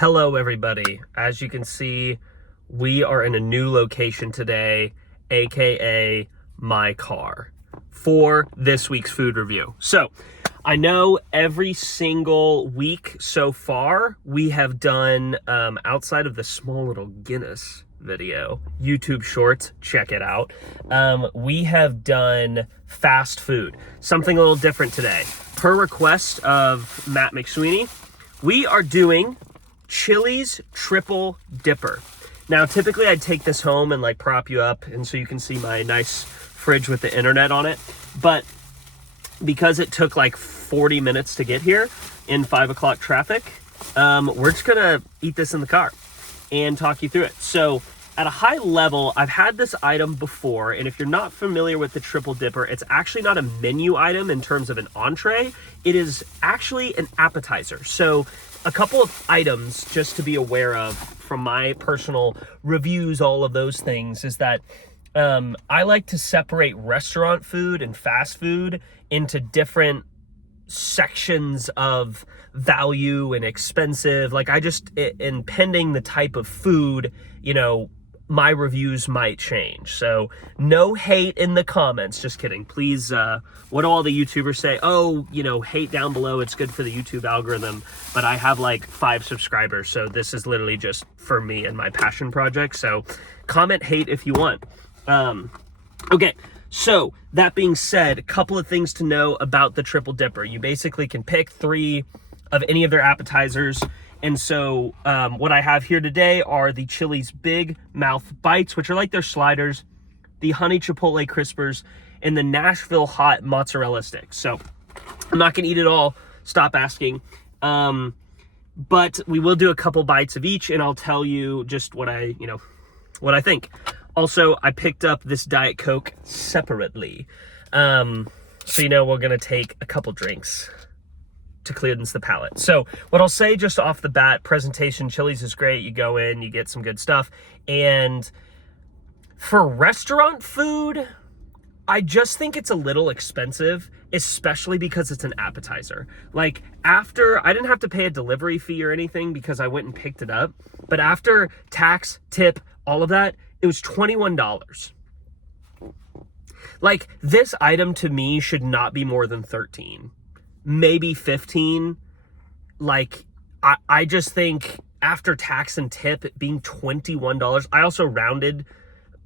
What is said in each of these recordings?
Hello everybody. As you can see, we are in a new location today, aka my car, for this week's food review. So I know every single week so far we have done, outside of the small little Guinness video, YouTube shorts, check it out, we have done fast food, something a little different today. Per request of Matt McSweeney, we are doing Chili's Triple Dipper. Now, typically I'd take this home and like prop you up and so you can see my nice fridge with the internet on it. But because it took like 40 minutes to get here in 5 o'clock traffic, we're just gonna eat this in the car and talk you through it. So at a high level, I've had this item before, and if you're not familiar with the Triple Dipper, it's actually not a menu item in terms of an entree. It is actually an appetizer. So a couple of items just to be aware of from my personal reviews, all of those things, is that I like to separate restaurant food and fast food into different sections of value and expensive. Like in pending the type of food, you know, my reviews might change. So no hate in the comments, just kidding. Please, what do all the YouTubers say? Oh, you know, hate down below, it's good for the YouTube algorithm. But I have like 5 subscribers, so this is literally just for me and my passion project. So comment hate if you want. Okay, so that being said, a couple of things to know about the Triple Dipper. You basically can pick 3 of any of their appetizers. And so what I have here today are the Chili's Big Mouth Bites, which are like their sliders, the Honey Chipotle Crispers, and the Nashville Hot Mozzarella Sticks. So I'm not going to eat it all. Stop asking. But we will do a couple bites of each, and I'll tell you just what I think. Also, I picked up this Diet Coke separately. So, we're going to take a couple drinks to cleanse the palate. So what I'll say just off the bat, presentation, Chili's is great. You go in, you get some good stuff. And for restaurant food, I just think it's a little expensive, especially because it's an appetizer. Like I didn't have to pay a delivery fee or anything because I went and picked it up. But after tax, tip, all of that, it was $21. Like this item to me should not be more than 13. Maybe 15. Like I just think after tax and tip it being $21, I also rounded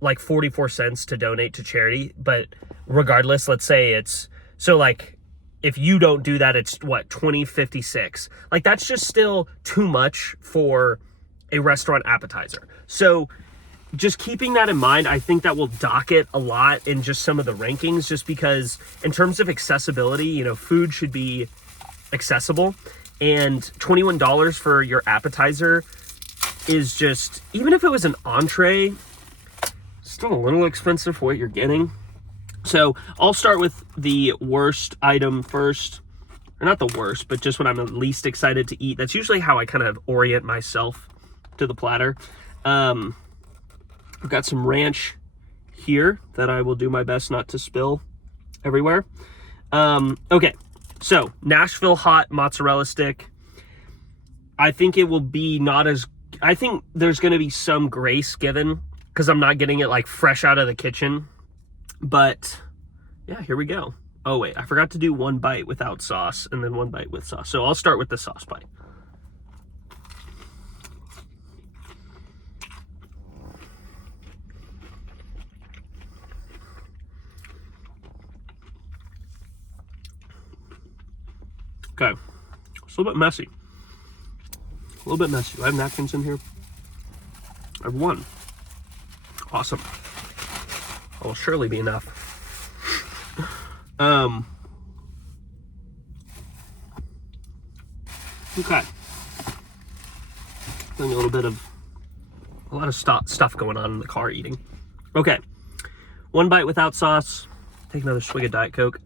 like 44 cents to donate to charity, but regardless, let's say it's, so like if you don't do that, it's what, $20.56. Like that's just still too much for a restaurant appetizer. So just keeping that in mind, I think that will dock it a lot in just some of the rankings, just because in terms of accessibility, food should be accessible, and $21 for your appetizer is just, even if it was an entree, still a little expensive for what you're getting. So I'll start with the worst item first, or not the worst, but just what I'm least excited to eat. That's usually how I kind of orient myself to the platter. I've got some ranch here that I will do my best not to spill everywhere. Okay, so Nashville Hot Mozzarella Stick. I think it will be I think there's going to be some grace given because I'm not getting it like fresh out of the kitchen. But yeah, here we go. Oh wait, I forgot to do 1 bite without sauce and then 1 bite with sauce. So I'll start with the sauce bite. Okay, it's a little bit messy. Do I have napkins in here? I have 1. Awesome. That will surely be enough. Okay. Feeling a lot of stuff going on in the car eating. Okay. 1 bite without sauce. Take another swig of Diet Coke.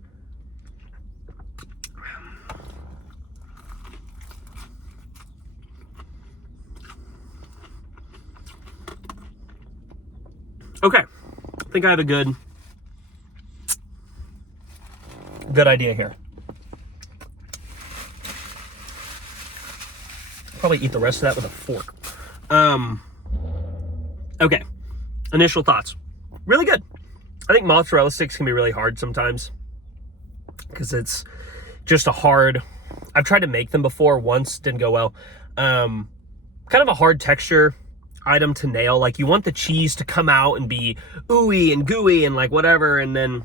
Okay, I think I have a good idea here. Probably eat the rest of that with a fork. Okay, initial thoughts. Really good. I think mozzarella sticks can be really hard sometimes because it's just a hard, I've tried to make them before once, didn't go well. Kind of a hard texture item to nail. Like you want the cheese to come out and be ooey and gooey and like whatever, and then,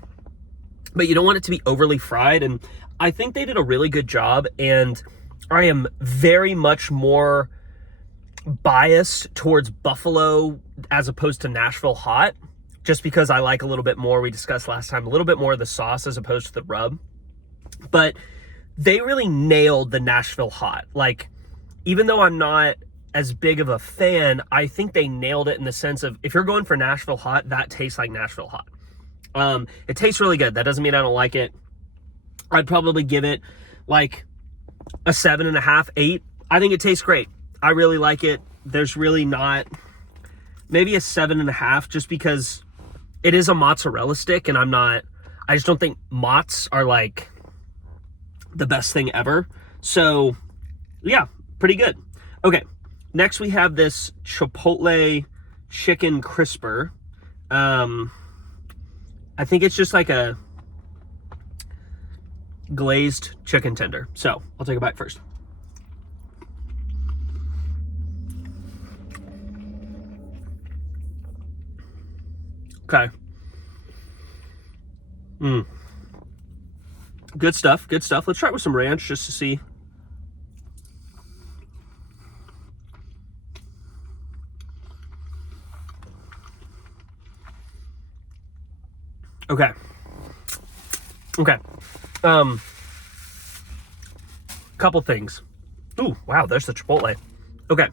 but you don't want it to be overly fried. And I think they did a really good job, and I am very much more biased towards Buffalo as opposed to Nashville hot, just because I like a little bit more, we discussed last time, a little bit more of the sauce as opposed to the rub. But they really nailed the Nashville hot. Like, even though I'm not as big of a fan, I think they nailed it in the sense of, if you're going for Nashville hot, that tastes like Nashville hot. It tastes really good. That doesn't mean I don't like it. I'd probably give it like a 7.5, 8. I think it tastes great. I really like it. There's really not, maybe a 7.5, just because it is a mozzarella stick, and I just don't think mozz are like the best thing ever. So yeah, pretty good. Okay, next we have this Chipotle chicken crisper. I think it's just like a glazed chicken tender. So I'll take a bite first. Okay. Good stuff, good stuff. Let's try it with some ranch just to see. Okay. Couple things. Ooh, wow, there's the Chipotle. Okay.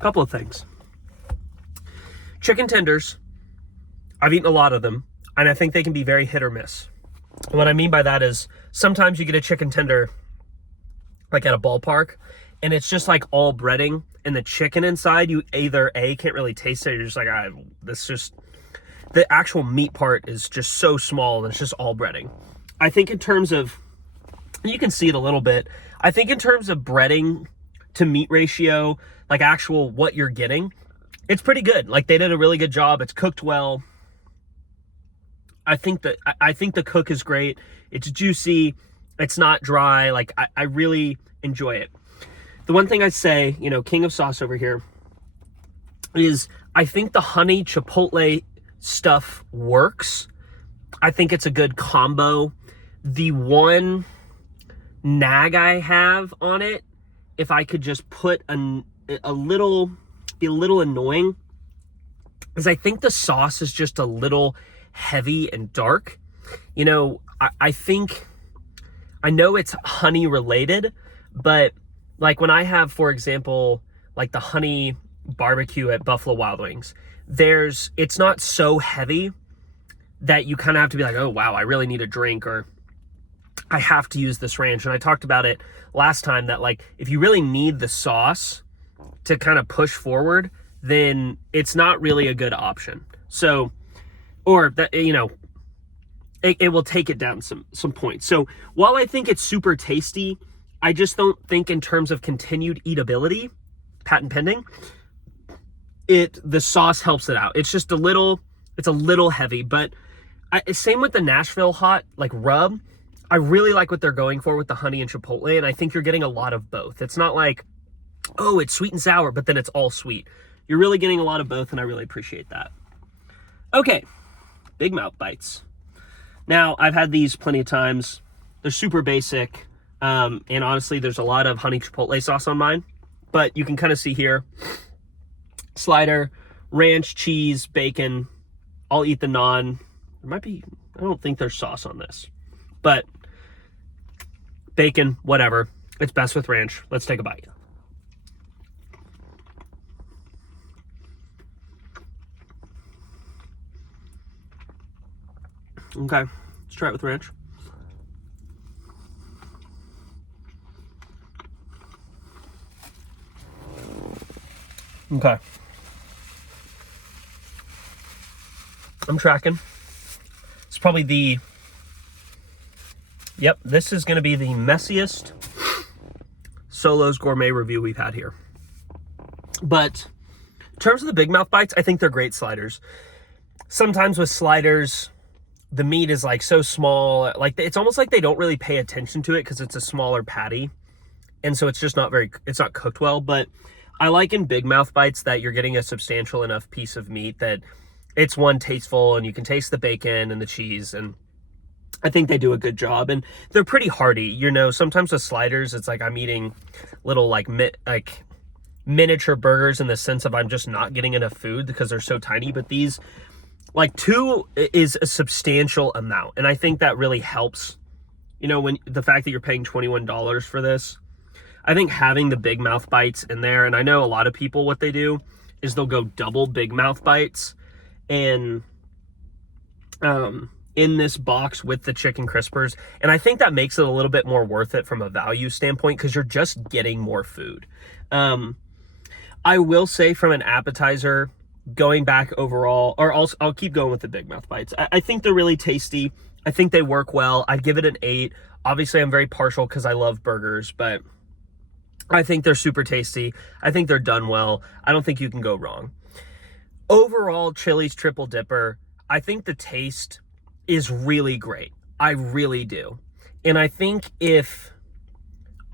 Couple of things. Chicken tenders, I've eaten a lot of them, and I think they can be very hit or miss. And what I mean by that is, sometimes you get a chicken tender like at a ballpark, and it's just like all breading, and the chicken inside, you either A, can't really taste it, you're just like, the actual meat part is just so small, and it's just all breading. I think in terms of, you can see it a little bit, I think in terms of breading to meat ratio, like actual what you're getting, it's pretty good. Like, they did a really good job. It's cooked well. I think the cook is great. It's juicy. It's not dry. Like, I really enjoy it. The one thing I say, king of sauce over here, is I think the honey chipotle stuff works. I think it's a good combo. The one nag I have on it, if I could just put be a little annoying, is I think the sauce is just a little heavy and dark. I think, I know it's honey related, but like when I have, for example, like the honey barbecue at Buffalo Wild Wings, it's not so heavy that you kind of have to be like, oh wow, I really need a drink, or I have to use this ranch. And I talked about it last time that, like, if you really need the sauce to kind of push forward, then it's not really a good option. So, or that, it will take it down some points. So while I think it's super tasty, I just don't think in terms of continued eatability, patent pending, the sauce helps it out. It's just a little heavy, but same with the Nashville hot, like rub. I really like what they're going for with the honey and chipotle, and I think you're getting a lot of both. It's not like, oh, it's sweet and sour, but then it's all sweet. You're really getting a lot of both, and I really appreciate that. Okay, big mouth bites. Now, I've had these plenty of times. They're super basic, and honestly, there's a lot of honey chipotle sauce on mine, but you can kind of see here, slider, ranch, cheese, bacon. I'll eat the naan. There might be, I don't think there's sauce on this, but bacon, whatever. It's best with ranch. Let's take a bite. Okay, let's try it with ranch. Okay. I'm tracking. It's probably yep, this is going to be the messiest Solo's gourmet review we've had here. But in terms of the Big Mouth bites, I think they're great sliders. Sometimes with sliders, the meat is like so small, like it's almost like they don't really pay attention to it because it's a smaller patty. And so it's just it's not cooked well. But I like in Big Mouth bites that you're getting a substantial enough piece of meat that it's one, tasteful, and you can taste the bacon and the cheese, and I think they do a good job. And they're pretty hearty. You know, sometimes with sliders, it's like I'm eating little like miniature burgers in the sense of I'm just not getting enough food because they're so tiny. But these, like 2 is a substantial amount. And I think that really helps, you know, when the fact that you're paying $21 for this. I think having the Big Mouth bites in there, and I know a lot of people, what they do is they'll go double Big Mouth bites and in this box with the chicken crispers. And I think that makes it a little bit more worth it from a value standpoint because you're just getting more food. I will say from an appetizer, going back overall, or I'll keep going with the Big Mouth bites. I think they're really tasty. I think they work well. I'd give it an 8. Obviously, I'm very partial because I love burgers, but I think they're super tasty. I think they're done well. I don't think you can go wrong. Overall, Chili's Triple Dipper, I think the taste is really great. I really do. And I think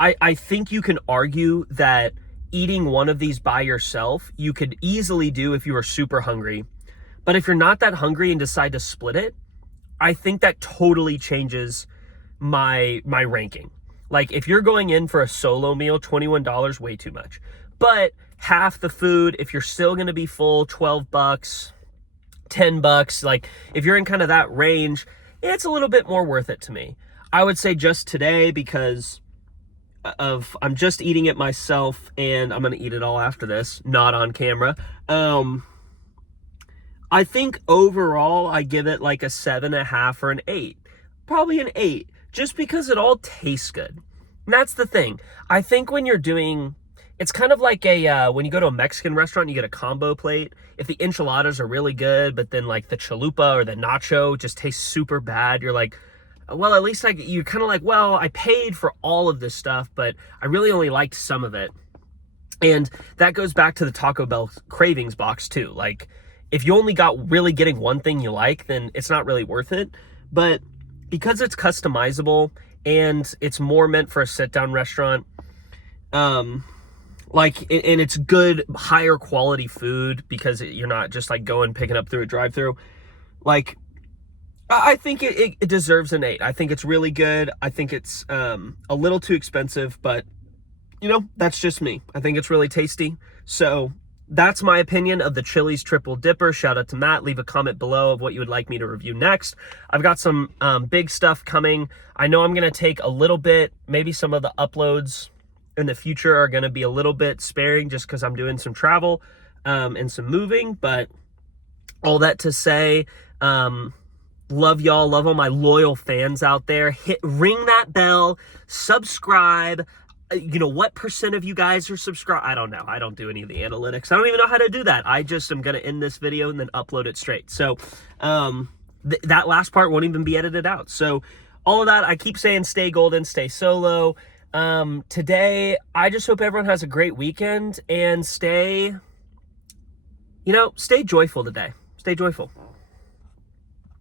I think you can argue that eating one of these by yourself, you could easily do if you were super hungry. But if you're not that hungry and decide to split it, I think that totally changes my ranking. Like if you're going in for a solo meal, $21, way too much. But half the food, if you're still going to be full, $12, $10, like if you're in kind of that range, it's a little bit more worth it to me. I would say just today, because I'm just eating it myself and I'm going to eat it all after this, not on camera. I think overall I give it like a 7.5 or an 8, probably an 8, just because it all tastes good. And that's the thing. I think when you're doing, it's kind of like when you go to a Mexican restaurant, you get a combo plate. If the enchiladas are really good, but then like the chalupa or the nacho just tastes super bad, you're like, well, at least you're kind of like, well, I paid for all of this stuff, but I really only liked some of it. And that goes back to the Taco Bell cravings box too. Like if you only got really getting one thing you like, then it's not really worth it. But because it's customizable and it's more meant for a sit-down restaurant, and it's good, higher quality food because you're not just like picking up through a drive-through. Like, I think it deserves an 8. I think it's really good. I think it's a little too expensive, but you know, that's just me. I think it's really tasty. So that's my opinion of the Chili's Triple Dipper. Shout out to Matt. Leave a comment below of what you would like me to review next. I've got some big stuff coming. I know I'm going to take a little bit, maybe some of the uploads in the future are going to be a little bit sparing just because I'm doing some travel and some moving. But all that to say, love y'all. Love all my loyal fans out there. Ring that bell. Subscribe. You know, what percent of you guys are subscribed? I don't know. I don't do any of the analytics. I don't even know how to do that. I just am going to end this video and then upload it straight. So that last part won't even be edited out. So all of that, I keep saying stay golden, stay solo. Today, I just hope everyone has a great weekend and stay joyful today. Stay joyful.